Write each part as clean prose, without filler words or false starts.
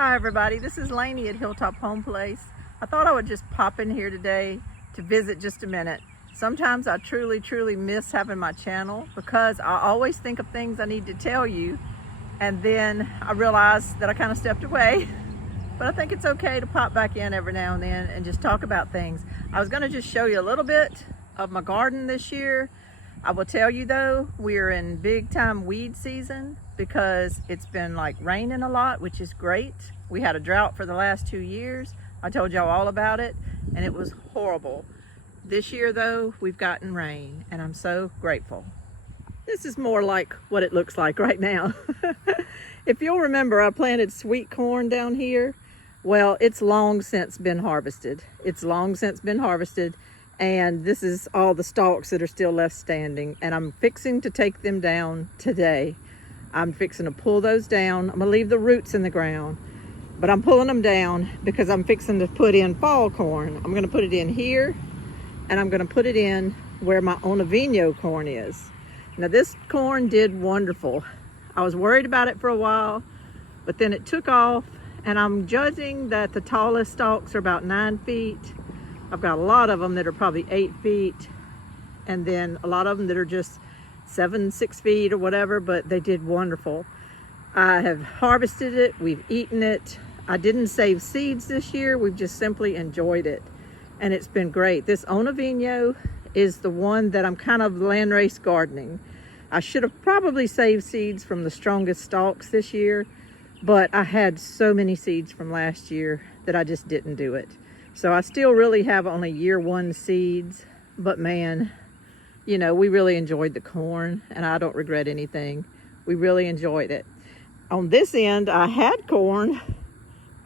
Hi everybody, this is Lainey at Hilltop Home Place. I thought I would just pop in here today to visit just a minute. Sometimes I truly miss having my channel because I always think of things I need to tell you and then I realize that I kind of stepped away. But I think it's okay to pop back in every now and then and just talk about things. I was going to just show you a little bit of my garden this year. I will tell you though, we're in big time weed season because it's been like raining a lot, which is great. We had a drought for the last 2 years. I told y'all all about it and it was horrible. This year though, we've gotten rain and I'm so grateful. This is more like what it looks like right now. If you'll remember, I planted sweet corn down here. Well, it's long since been harvested. It's long since been harvested. And this is all the stalks that are still left standing, and I'm fixing to take them down today. I'm fixing to pull those down. I'm gonna leave the roots in the ground, but I'm pulling them down because I'm fixing to put in fall corn. I'm gonna put it in here, and I'm gonna put it in where my Onavino corn is. Now this corn did wonderful. I was worried about it for a while, but then it took off, and I'm judging that the tallest stalks are about 9 feet. I've got a lot of them that are probably 8 feet, and then a lot of them that are just 6 feet or whatever, but they did wonderful. I have harvested it, we've eaten it. I didn't save seeds this year, we've just simply enjoyed it, and it's been great. This Onavino is the one that I'm kind of landrace gardening. I should have probably saved seeds from the strongest stalks this year, but I had so many seeds from last year that I just didn't do it. So I still really have only year one seeds, but man, you know, we really enjoyed the corn and I don't regret anything. We really enjoyed it. On this end, I had corn.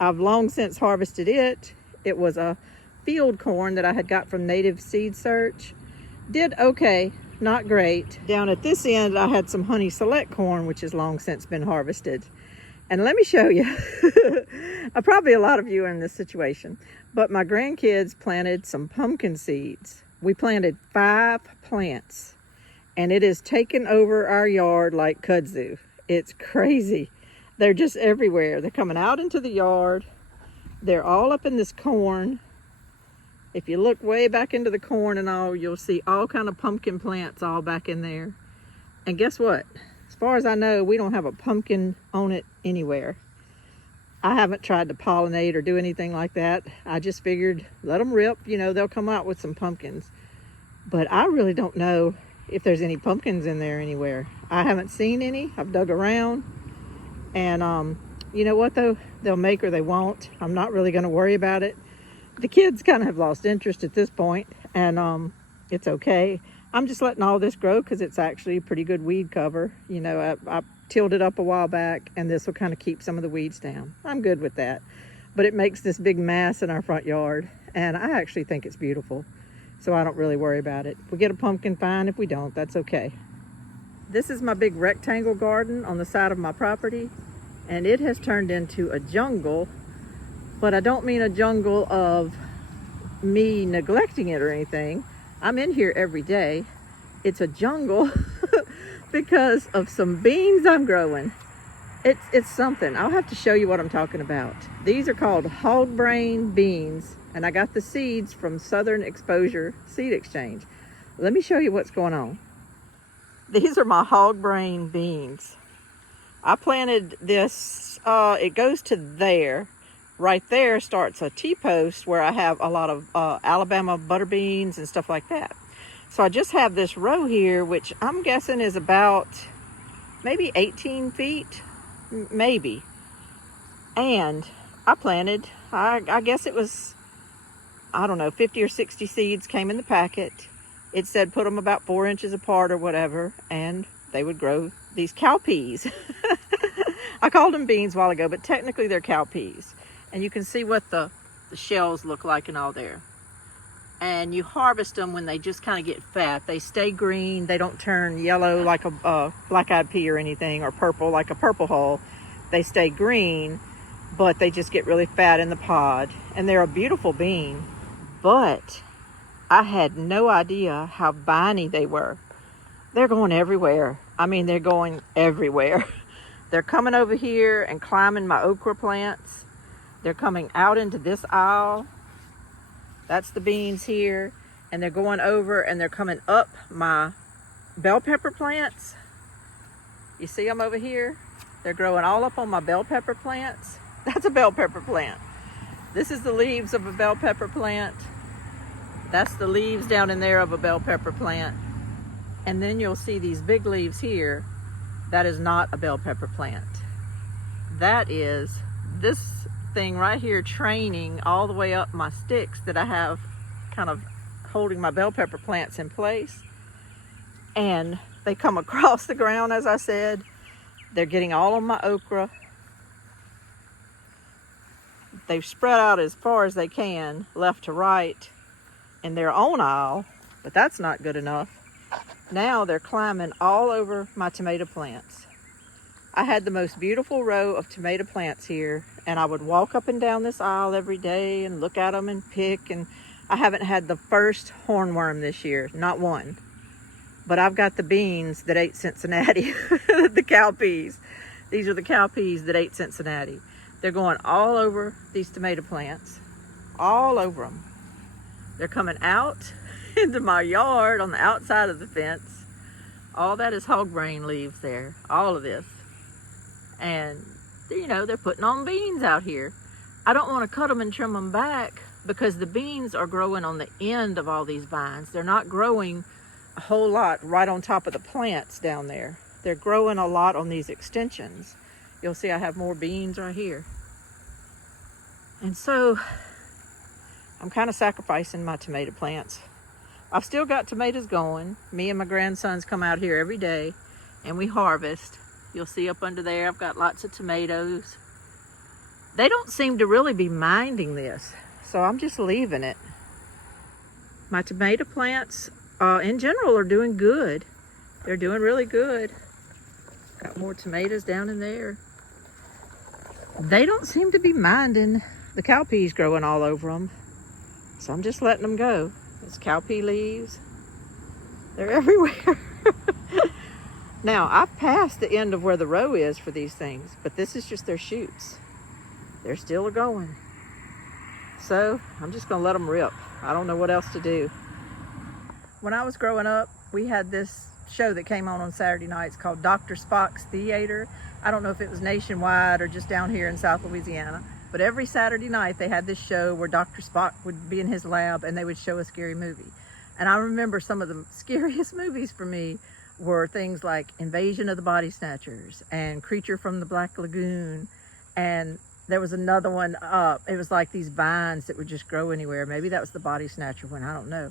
I've long since harvested it. It was a field corn that I had got from Native Seed Search. Did okay, not great. Down at this end, I had some Honey Select corn, which has long since been harvested. And let me show you, probably a lot of you are in this situation, but my grandkids planted some pumpkin seeds. We planted 5 plants and it has taken over our yard like kudzu. It's crazy. They're just everywhere. They're coming out into the yard. They're all up in this corn. If you look way back into the corn and all, you'll see all kind of pumpkin plants all back in there. And guess what? As far as I know, we don't have a pumpkin on it anywhere. I haven't tried to pollinate or do anything like that. I just figured let them rip, you know, they'll come out with some pumpkins. But I really don't know if there's any pumpkins in there anywhere. I haven't seen any. I've dug around. And you know what though? They'll make or they won't. I'm not really going to worry about it. The kids kind of have lost interest at this point, and it's okay. I'm just letting all this grow because it's actually a pretty good weed cover. You know, I tilled it up a while back and this will kind of keep some of the weeds down. I'm good with that. But it makes this big mass in our front yard and I actually think it's beautiful. So I don't really worry about it. If we get a pumpkin, fine. If we don't, that's okay. This is my big rectangle garden on the side of my property and it has turned into a jungle. But I don't mean a jungle of me neglecting it or anything. I'm in here every day. It's a jungle because of some beans I'm growing. It's something. I'll have to show you what I'm talking about. These are called hog brain beans, and I got the seeds from Southern Exposure Seed Exchange. Let me show you what's going on. These are my hog brain beans. I planted this, it goes to there. Right there starts a T-post where I have a lot of Alabama butter beans and stuff like that. So I just have this row here, which I'm guessing is about maybe 18 feet, maybe. And I planted, I guess it was, I don't know, 50 or 60 seeds came in the packet. It said put them about 4 inches apart or whatever, and they would grow these cowpeas. I called them beans a while ago, but technically they're cowpeas. And you can see what the shells look like and all there. And you harvest them when they just kind of get fat. They stay green. They don't turn yellow like a black-eyed pea or anything, or purple like a purple hull. They stay green, but they just get really fat in the pod. And they're a beautiful bean. But I had no idea how viney they were. They're going everywhere. I mean, they're going everywhere. They're coming over here and climbing my okra plants. They're coming out into this aisle. That's the beans here. And they're going over and they're coming up my bell pepper plants. You see them over here? They're growing all up on my bell pepper plants. That's a bell pepper plant. This is the leaves of a bell pepper plant. That's the leaves down in there of a bell pepper plant. And then you'll see these big leaves here. That is not a bell pepper plant. That is this thing right here training all the way up my sticks that I have kind of holding my bell pepper plants in place. And they come across the ground, as I said. They're getting all on my okra. They've spread out as far as they can, left to right, in their own aisle, but that's not good enough. Now they're climbing all over my tomato plants. I had the most beautiful row of tomato plants here, and I would walk up and down this aisle every day and look at them and pick, and I haven't had the first hornworm this year, not one. But I've got the beans that ate Cincinnati, the cowpeas. These are the cowpeas that ate Cincinnati. They're going all over these tomato plants, all over them. They're coming out into my yard on the outside of the fence. All that is hog brain leaves there, all of this. And, you know, they're putting on beans out here. I don't want to cut them and trim them back because the beans are growing on the end of all these vines. They're not growing a whole lot right on top of the plants down there. They're growing a lot on these extensions. You'll see I have more beans right here. And so I'm kind of sacrificing my tomato plants. I've still got tomatoes going. Me and my grandsons come out here every day and we harvest. You'll see up under there, I've got lots of tomatoes. They don't seem to really be minding this, so I'm just leaving it. My tomato plants in general are doing good. They're doing really good. Got more tomatoes down in there. They don't seem to be minding the cowpeas growing all over them. So I'm just letting them go. It's cowpea leaves. They're everywhere. Now, I've passed the end of where the row is for these things, but this is just their shoots. They're still going. So I'm just gonna let them rip. I don't know what else to do. When I was growing up, we had this show that came on Saturday nights called Dr. Spock's Theater. I don't know if it was nationwide or just down here in South Louisiana, but every Saturday night they had this show where Dr. Spock would be in his lab and they would show a scary movie. And I remember some of the scariest movies for me were things like Invasion of the Body Snatchers and Creature from the Black Lagoon. And there was another one, it was like these vines that would just grow anywhere. Maybe that was the Body Snatcher one, I don't know.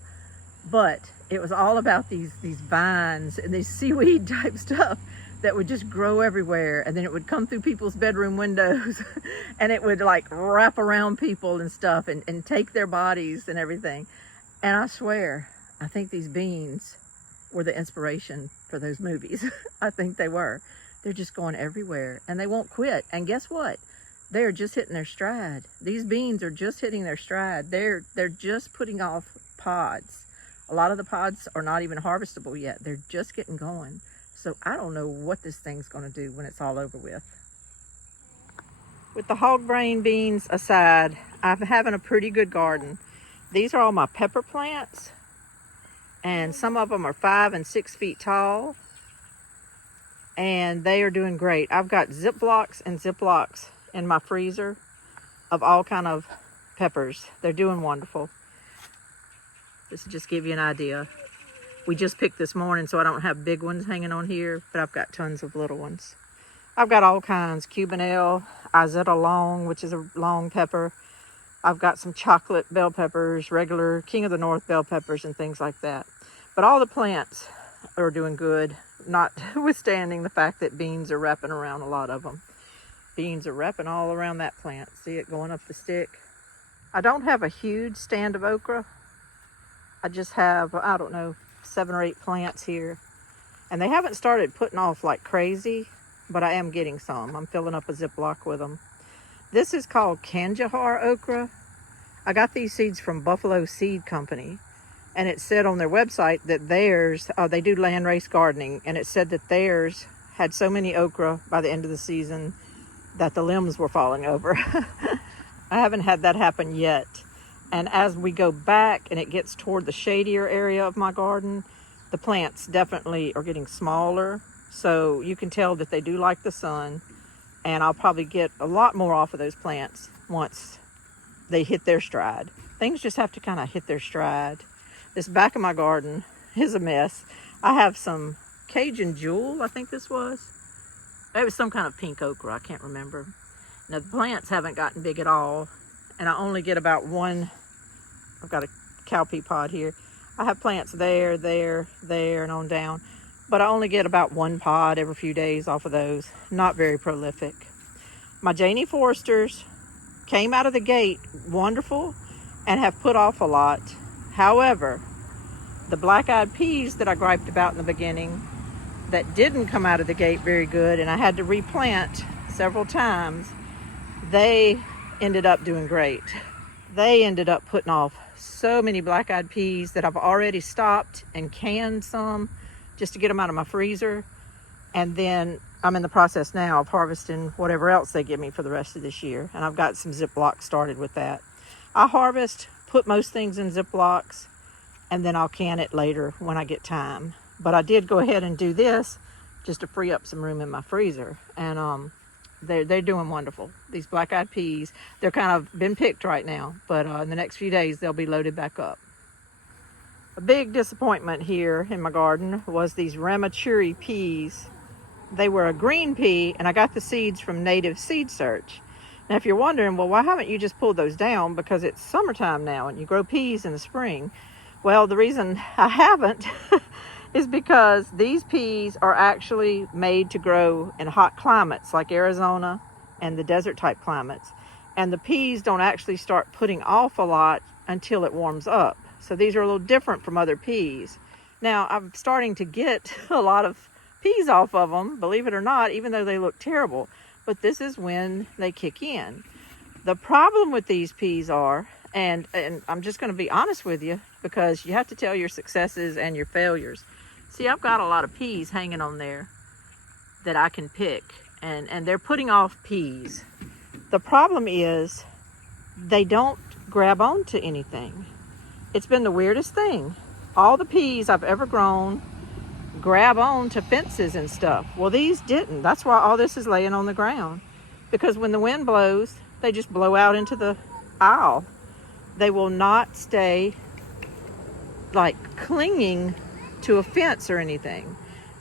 But it was all about these vines and these seaweed type stuff that would just grow everywhere. And then it would come through people's bedroom windows and it would like wrap around people and stuff and take their bodies and everything. And I swear, I think these beans were the inspiration for those movies. I think they were. They're just going everywhere and they won't quit. And guess what? They're just hitting their stride. These beans are just hitting their stride. They're just putting off pods. A lot of the pods are not even harvestable yet. They're just getting going. So I don't know what this thing's going to do when it's all over with. With the hog brain beans aside, I'm having a pretty good garden. These are all my pepper plants. And some of them are 5 and 6 feet tall. And they are doing great. I've got Ziplocs and Ziplocs in my freezer of all kind of peppers. They're doing wonderful. Just to just give you an idea. We just picked this morning, so I don't have big ones hanging on here, but I've got tons of little ones. I've got all kinds. Cubanelle, Izetta long, which is a long pepper. I've got some chocolate bell peppers, regular King of the North bell peppers, and things like that. But all the plants are doing good, notwithstanding the fact that beans are wrapping around a lot of them. Beans are wrapping all around that plant. See it going up the stick? I don't have a huge stand of okra. I just have, I don't know, 7 or 8 plants here. And they haven't started putting off like crazy, but I am getting some. I'm filling up a Ziploc with them. This is called Kanjahar okra. I got these seeds from Buffalo Seed Company. And it said on their website that theirs, they do landrace gardening, and it said that theirs had so many okra by the end of the season that the limbs were falling over. I haven't had that happen yet. And as we go back and it gets toward the shadier area of my garden, the plants definitely are getting smaller. So you can tell that they do like the sun. And I'll probably get a lot more off of those plants once they hit their stride. Things just have to kind of hit their stride. This back of my garden is a mess. I have some Cajun Jewel, I think this was. It was some kind of pink okra, I can't remember. Now the plants haven't gotten big at all, and I only get about one. I've got a cowpea pod here. I have plants there, and on down, but I only get about one pod every few days off of those. Not very prolific. My Janie Forsters came out of the gate wonderful and have put off a lot. However, the black-eyed peas that I griped about in the beginning that didn't come out of the gate very good, and I had to replant several times, they ended up doing great. They ended up putting off so many black-eyed peas that I've already stopped and canned some just to get them out of my freezer. And then I'm in the process now of harvesting whatever else they give me for the rest of this year. And I've got some Ziplocs started with that. I harvest, put most things in Ziplocs, and then I'll can it later when I get time. But I did go ahead and do this just to free up some room in my freezer. And they're doing wonderful. These black-eyed peas, they're kind of been picked right now, but in the next few days they'll be loaded back up. A big disappointment here in my garden was these Ramachuri peas. They were a green pea, and I got the seeds from Native Seed Search. Now if you're wondering, well, why haven't you just pulled those down? Because it's summertime now and you grow peas in the spring. Well, the reason I haven't is because these peas are actually made to grow in hot climates like Arizona and the desert type climates. And the peas don't actually start putting off a lot until it warms up. So these are a little different from other peas. Now I'm starting to get a lot of peas off of them, believe it or not, even though they look terrible. But this is when they kick in. The problem with these peas are, and I'm just going to be honest with you, because you have to tell your successes and your failures. See, I've got a lot of peas hanging on there that I can pick, and they're putting off peas. The problem is they don't grab onto anything. It's been the weirdest thing. All the peas I've ever grown grab on to fences and stuff. Well, these didn't. That's why all this is laying on the ground. Because when the wind blows, they just blow out into the aisle. They will not stay like clinging to a fence or anything.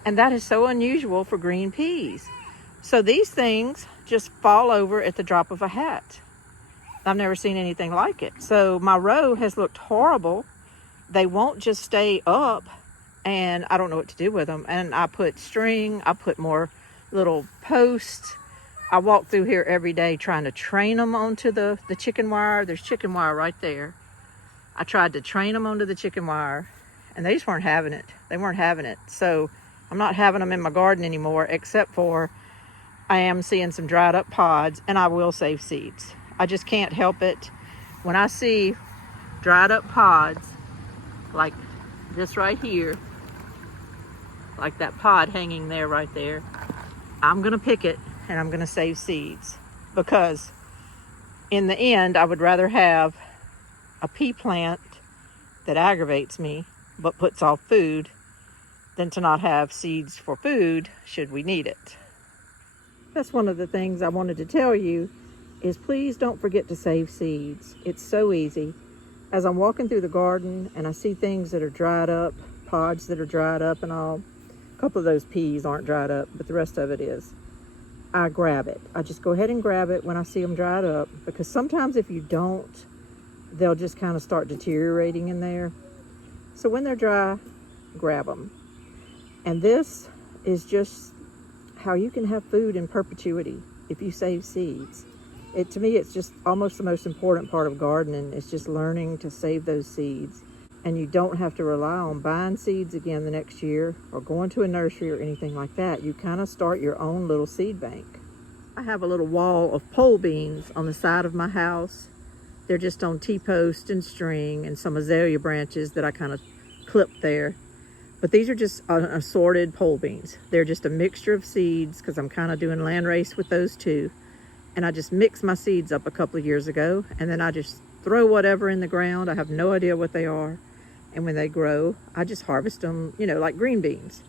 And that is so unusual for green peas. So these things just fall over at the drop of a hat. I've never seen anything like it. So my row has looked horrible. They won't just stay up, and I don't know what to do with them. And I put string, I put more little posts. I walk through here every day trying to train them onto the chicken wire. There's chicken wire right there. I tried to train them onto the chicken wire, and they just weren't having it. They weren't having it. So I'm not having them in my garden anymore, except for I am seeing some dried up pods, and I will save seeds. I just can't help it. When I see dried up pods, like this right here, like that pod hanging there right there, I'm gonna pick it and I'm gonna save seeds, because in the end I would rather have a pea plant that aggravates me but puts off food than to not have seeds for food should we need it. That's one of the things I wanted to tell you, is please don't forget to save seeds. It's so easy. As I'm walking through the garden and I see things that are dried up, pods that are dried up and all, a couple of those peas aren't dried up, but the rest of it is, I grab it. I just go ahead and grab it when I see them dried up, because sometimes if you don't, they'll just kind of start deteriorating in there. So when they're dry, grab them. And this is just how you can have food in perpetuity if you save seeds. To me, it's just almost the most important part of gardening, is just learning to save those seeds. And you don't have to rely on buying seeds again the next year or going to a nursery or anything like that. You kind of start your own little seed bank. I have a little wall of pole beans on the side of my house. They're just on T-post and string and some azalea branches that I kind of clipped there. But these are just assorted pole beans. They're just a mixture of seeds, because I'm kind of doing land race with those too. And I just mixed my seeds up a couple of years ago, and then I just throw whatever in the ground. I have no idea what they are. And when they grow, I just harvest them, you know, like green beans.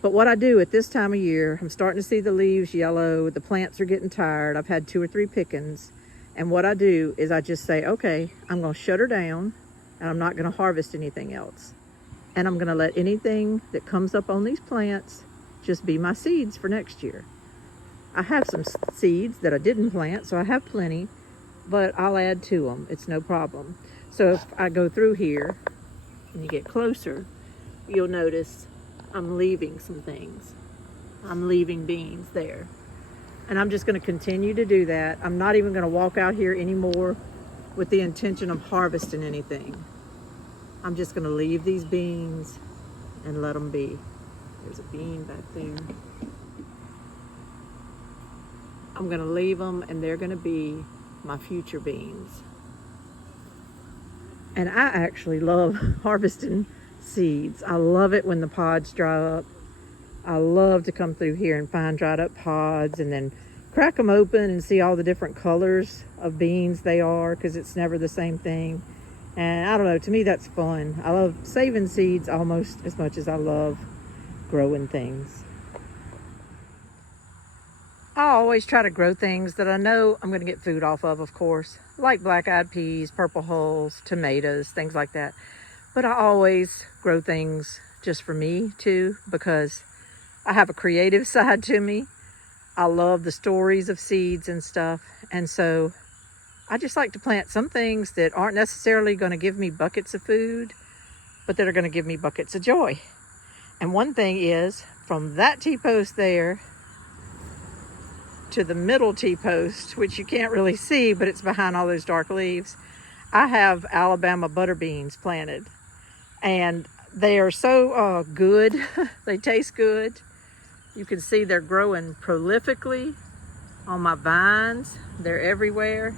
But what I do at this time of year, I'm starting to see the leaves yellow, the plants are getting tired. I've had 2 or 3 pickings. And what I do is I just say, okay, I'm gonna shut her down and I'm not gonna harvest anything else. And I'm gonna let anything that comes up on these plants just be my seeds for next year. I have some seeds that I didn't plant, so I have plenty, but I'll add to them. It's no problem. So if I go through here and you get closer, you'll notice I'm leaving some things. I'm leaving beans there. And I'm just going to continue to do that. I'm not even going to walk out here anymore with the intention of harvesting anything. I'm just going to leave these beans and let them be. There's a bean back there. I'm going to leave them, and they're going to be my future beans. And I actually love harvesting seeds. I love it when the pods dry up. I love to come through here and find dried up pods and then crack them open and see all the different colors of beans they are, because it's never the same thing. And I don't know, to me that's fun. I love saving seeds almost as much as I love growing things. I always try to grow things that I know I'm going to get food off of course, like black-eyed peas, purple hulls, tomatoes, things like that. But I always grow things just for me too, because I have a creative side to me. I love the stories of seeds and stuff. And so I just like to plant some things that aren't necessarily going to give me buckets of food, but that are going to give me buckets of joy. And one thing is, from that T-post there to the middle T-post, which you can't really see, but it's behind all those dark leaves, I have Alabama butter beans planted. And they are so good. They taste good. You can see they're growing prolifically on my vines. They're everywhere.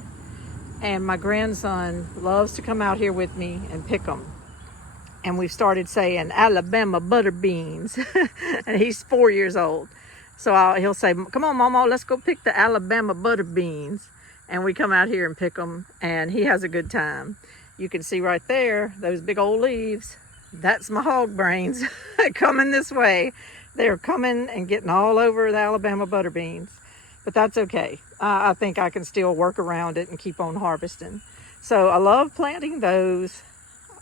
And my grandson loves to come out here with me and pick them. And we've started saying Alabama butter beans. And he's 4 years old. So he'll say, come on, Mama, let's go pick the Alabama butter beans. And we come out here and pick them, and he has a good time. You can see right there, those big old leaves. That's my hog brains coming this way. They're coming and getting all over the Alabama butter beans. But that's okay. I think I can still work around it and keep on harvesting. So I love planting those.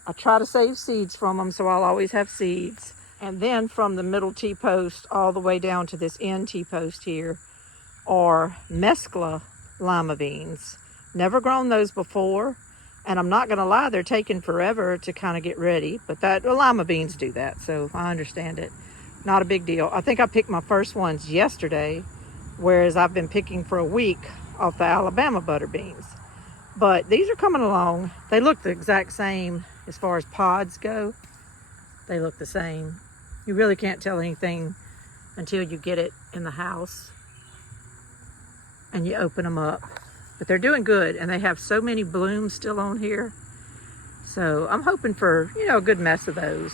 I try to save seeds from them, so I'll always have seeds. And then from the middle T-post all the way down to this end T-post here are mescla lima beans. Never grown those before. And I'm not going to lie, they're taking forever to kind of get ready. But lima beans do that, so I understand it. Not a big deal. I think I picked my first ones yesterday, whereas I've been picking for a week off the Alabama butter beans. But these are coming along. They look the exact same as far as pods go. They look the same. You really can't tell anything until you get it in the house and you open them up. But they're doing good, and they have so many blooms still on here. So I'm hoping for, a good mess of those.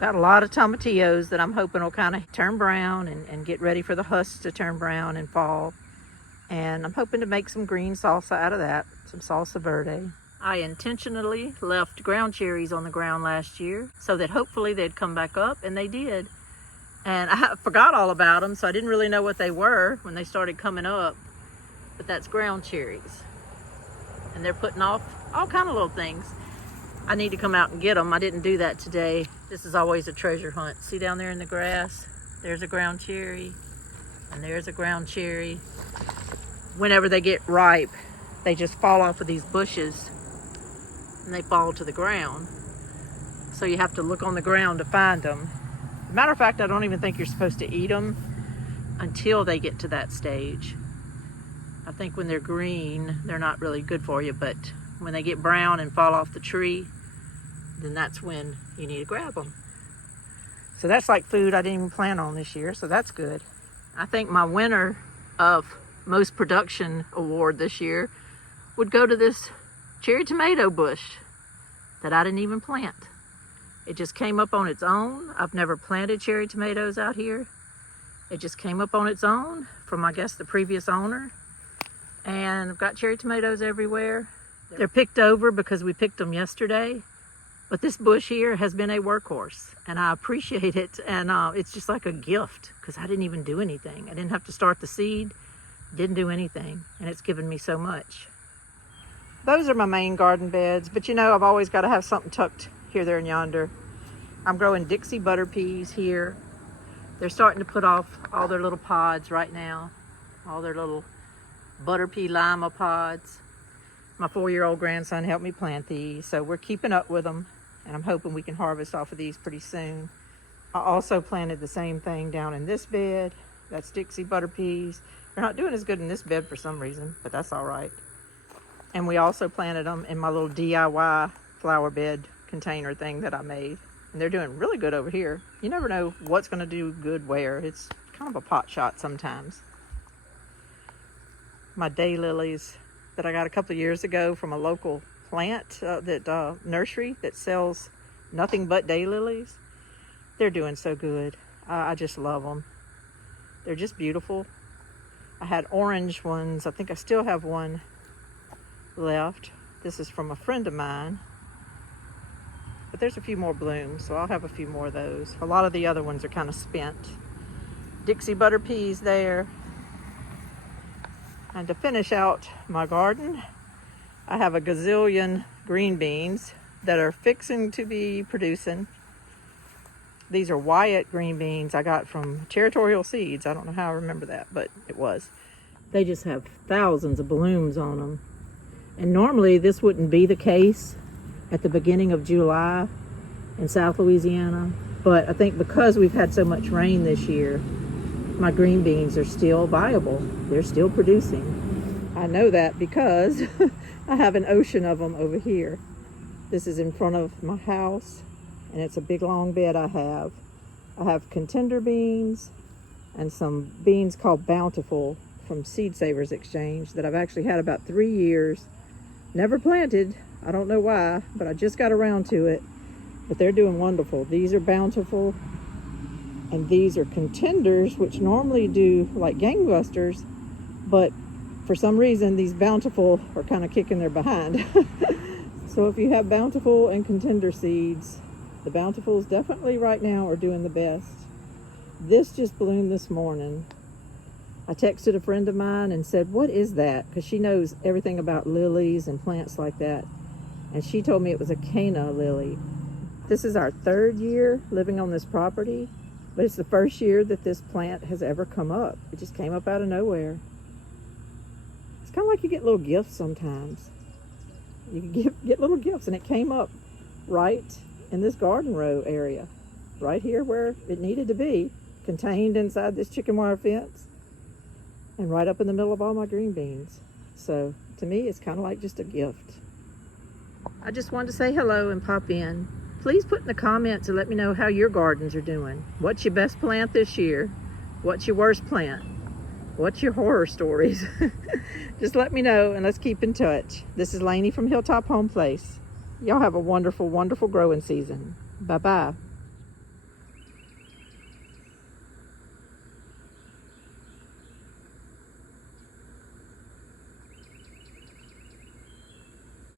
Got a lot of tomatillos that I'm hoping will kind of turn brown and get ready for the husks to turn brown in fall. And I'm hoping to make some green salsa out of that, some salsa verde. I intentionally left ground cherries on the ground last year so that hopefully they'd come back up, and they did. And I forgot all about them, so I didn't really know what they were when they started coming up. But that's ground cherries. And they're putting off all kind of little things. I need to come out and get them. I didn't do that today. This is always a treasure hunt. See down there in the grass? There's a ground cherry, and there's a ground cherry. Whenever they get ripe, they just fall off of these bushes and they fall to the ground. So you have to look on the ground to find them. As a matter of fact, I don't even think you're supposed to eat them until they get to that stage. I think when they're green, they're not really good for you, but when they get brown and fall off the tree, then that's when you need to grab them. So that's like food I didn't even plan on this year, so that's good. I think my winner of most production award this year would go to this cherry tomato bush that I didn't even plant. It just came up on its own. I've never planted cherry tomatoes out here. It just came up on its own from, I guess, the previous owner. And I've got cherry tomatoes everywhere. They're picked over because we picked them yesterday. But this bush here has been a workhorse, and I appreciate it. And it's just like a gift because I didn't even do anything. I didn't have to start the seed, didn't do anything, and it's given me so much. Those are my main garden beds, but you know, I've always got to have something tucked here, there, and yonder. I'm growing Dixie butter peas here. They're starting to put off all their little pods right now, all their little butter pea lima pods. My 4-year-old grandson helped me plant these, so we're keeping up with them, and I'm hoping we can harvest off of these pretty soon. I also planted the same thing down in this bed. That's Dixie butter peas. They're not doing as good in this bed for some reason, but that's all right. And we also planted them in my little DIY flower bed container thing that I made. And they're doing really good over here. You never know what's going to do good where. It's kind of a pot shot sometimes. My daylilies that I got a couple of years ago from a local plant nursery that sells nothing but daylilies. They're doing so good. I just love them. They're just beautiful. I had orange ones. I think I still have one left. This is from a friend of mine. But there's a few more blooms, so I'll have a few more of those. A lot of the other ones are kind of spent. Dixie butter peas there. And to finish out my garden, I have a gazillion green beans that are fixing to be producing. These are Wyatt green beans I got from Territorial Seeds. I don't know how I remember that, but it was. They just have thousands of blooms on them. And normally this wouldn't be the case at the beginning of July in South Louisiana. But I think because we've had so much rain this year, my green beans are still viable. They're still producing. I know that because I have an ocean of them over here. This is in front of my house, and it's a big long bed I have. I have contender beans and some beans called Bountiful from Seed Savers Exchange that I've actually had about 3 years. Never planted. I don't know why, but I just got around to it. But they're doing wonderful. These are Bountiful, and these are Contenders, which normally do like gangbusters, but for some reason these Bountiful are kind of kicking their behind. So if you have Bountiful and Contender seeds, the Bountifuls definitely right now are doing the best. This just bloomed this morning. I texted a friend of mine and said, what is that? Because she knows everything about lilies and plants like that. And she told me it was a canna lily. This is our 3rd year living on this property, but it's the 1st year that this plant has ever come up. It just came up out of nowhere. It's kind of like you get little gifts sometimes. You can get little gifts, and it came up right in this garden row area, right here where it needed to be, contained inside this chicken wire fence, and right up in the middle of all my green beans. So to me, it's kind of like just a gift. I just wanted to say hello and pop in. Please put in the comments and let me know how your gardens are doing. What's your best plant this year? What's your worst plant? What's your horror stories? Just let me know, and let's keep in touch. This is Lainey from Hilltop Home Place. Y'all have a wonderful, wonderful growing season. Bye-bye.